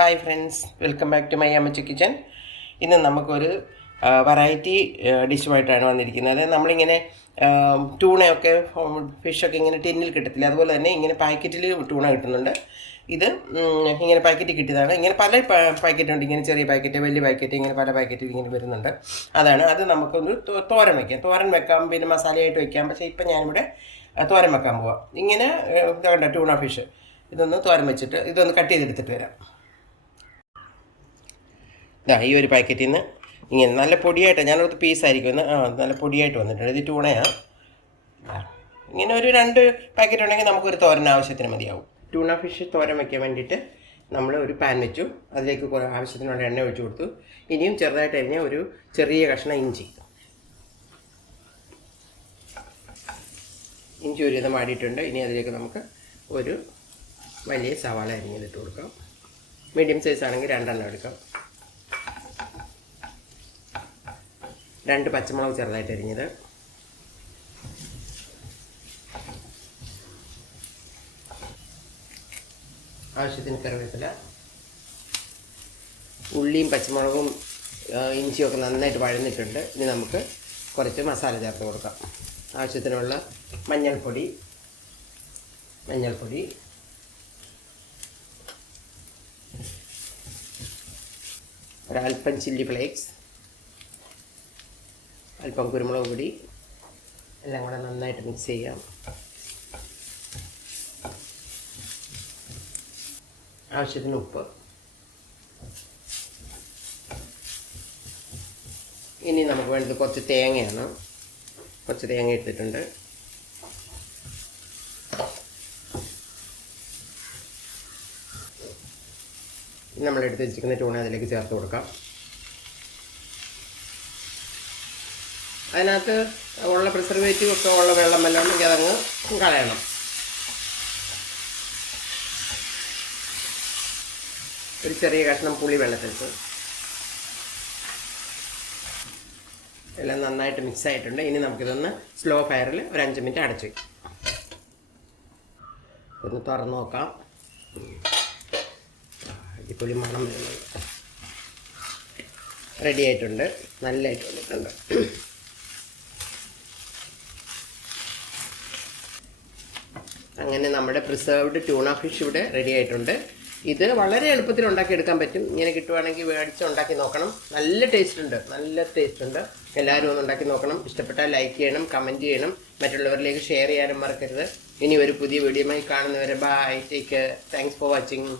Hi friends, welcome back to my അമ്മച്ചി kitchen. ഇന്ന് നമുക്കൊരു വെറൈറ്റി ഡിഷുമായിട്ടാണ് വന്നിരിക്കുന്നത്. നമ്മളിങ്ങനെ ടൂണയൊക്കെ ഫിഷൊക്കെ ഇങ്ങനെ ടിന്നിൽ കിട്ടത്തില്ല, അതുപോലെ തന്നെ ഇങ്ങനെ പാക്കറ്റിൽ ടൂണ കിട്ടുന്നുണ്ട്. ഇത് ഇങ്ങനെ പാക്കറ്റ് കിട്ടിയതാണ്. ഇങ്ങനെ പല പാക്കറ്റുണ്ട്, ഇങ്ങനെ ചെറിയ പാക്കറ്റ്, വലിയ പാക്കറ്റ്, ഇങ്ങനെ പല പാക്കറ്റ് ഇങ്ങനെ വരുന്നുണ്ട്. അത് നമുക്കൊന്ന് തോരൻ വയ്ക്കാം. തോരൻ വെക്കാം, പിന്നെ മസാലയായിട്ട് വയ്ക്കാം. പക്ഷേ ഇപ്പം ഞാനിവിടെ തോരൻ വെക്കാൻ പോവാം. ഇങ്ങനെ ഇതുണ്ട് ടൂണ ഫിഷ്. ഇതൊന്ന് തോരൻ വെച്ചിട്ട് ഇതൊന്ന് കട്ട് ചെയ്തെടുത്തിട്ട് വരാം. ഈ ഒരു പാക്കറ്റിൽ നിന്ന് ഇങ്ങനെ നല്ല പൊടിയായിട്ട്, ഞാനൊരു പീസായിരിക്കും നല്ല പൊടിയായിട്ട് വന്നിട്ടുണ്ട്. ഇത് ടൂണയാണ്. ഇങ്ങനെ ഒരു 2 പാക്കറ്റ് ഉണ്ടെങ്കിൽ നമുക്കൊരു തോരൻ ആവശ്യത്തിന് മതിയാവും. ടൂണ ഫിഷ് തോരൻ വയ്ക്കാൻ വേണ്ടിയിട്ട് നമ്മൾ ഒരു പാൻ വെച്ചു. അതിലേക്ക് ആവശ്യത്തിനുള്ള എണ്ണ ഒഴിച്ചു കൊടുത്തു. ഇനിയും ചെറുതായിട്ട് അരിഞ്ഞ ഒരു ചെറിയ കഷ്ണം ഇഞ്ചി ഒരു വിധം വാടിയിട്ടുണ്ട്. ഇനി അതിലേക്ക് നമുക്ക് ഒരു വലിയ സവാള അരിഞ്ഞതിട്ട് കൊടുക്കാം. മീഡിയം സൈസ് ആണെങ്കിൽ 2 എണ്ണം എടുക്കാം. 2 പച്ചമുളക് ചെറുതായിട്ട് അരിഞ്ഞത്, ആവശ്യത്തിന് കറിവേപ്പില, ഉള്ളിയും പച്ചമുളകും ഇഞ്ചിയൊക്കെ നന്നായിട്ട് വഴന്നിട്ടുണ്ട്. ഇനി നമുക്ക് കുറച്ച് മസാല ചേർത്ത് കൊടുക്കാം. ആവശ്യത്തിനുള്ള മഞ്ഞൾപ്പൊടി, ഒരൽപ്പം ചില്ലി ഫ്ലേക്സ്, അല്പം കുരുമുളക് പൊടി, എല്ലാം കൂടെ നന്നായിട്ട് മിക്സ് ചെയ്യാം. ആവശ്യത്തിന് ഉപ്പ്. ഇനി നമുക്ക് വേണ്ടത് കുറച്ച് തേങ്ങയാണ്. കുറച്ച് തേങ്ങ ഇട്ടിട്ടുണ്ട്. നമ്മളെടുത്ത് വെച്ചിരിക്കുന്ന ടൂണ അതിലേക്ക് ചേർത്ത് കൊടുക്കാം. അതിനകത്ത് ഉള്ള പ്രിസർവേറ്റീവ് ഒക്കെ ഉള്ള വെള്ളം എല്ലാം ഉണ്ടെങ്കിൽ അതങ്ങ് കളയണം. ഒരു ചെറിയ കഷ്ണം പുളി വെള്ളത്തിലിട്ട് എല്ലാം നന്നായിട്ട് മിക്സ് ആയിട്ടുണ്ട്. ഇനി നമുക്കിതൊന്ന് സ്ലോ ഫയറിൽ ഒരു 5 മിനിറ്റ് അടച്ചു വയ്ക്കും. ഒന്ന് തുറന്ന് നോക്കാം. അടിപൊളി മണം വരുന്നത് റെഡി ആയിട്ടുണ്ട്. നല്ലതായിട്ട് വന്നിട്ടുണ്ട്. അങ്ങനെ നമ്മുടെ പ്രിസർവ്ഡ് ട്യൂണ ഫിഷ് ഇവിടെ റെഡി ആയിട്ടുണ്ട്. ഇത് വളരെ എളുപ്പത്തിൽ ഉണ്ടാക്കിയെടുക്കാൻ പറ്റും. ഇങ്ങനെ കിട്ടുവാണെങ്കിൽ മേടിച്ച് ഉണ്ടാക്കി നോക്കണം. നല്ല ടേസ്റ്റ് ഉണ്ട്. എല്ലാവരും ഒന്ന് ഉണ്ടാക്കി നോക്കണം. ഇഷ്ടപ്പെട്ടാൽ ലൈക്ക് ചെയ്യണം, കമൻറ്റ് ചെയ്യണം, മറ്റുള്ളവരിലേക്ക് ഷെയർ ചെയ്യാനും മറക്കരുത്. ഇനി ഒരു പുതിയ വീഡിയോയുമായി കാണുന്നവരെ bye, take care, thanks for watching.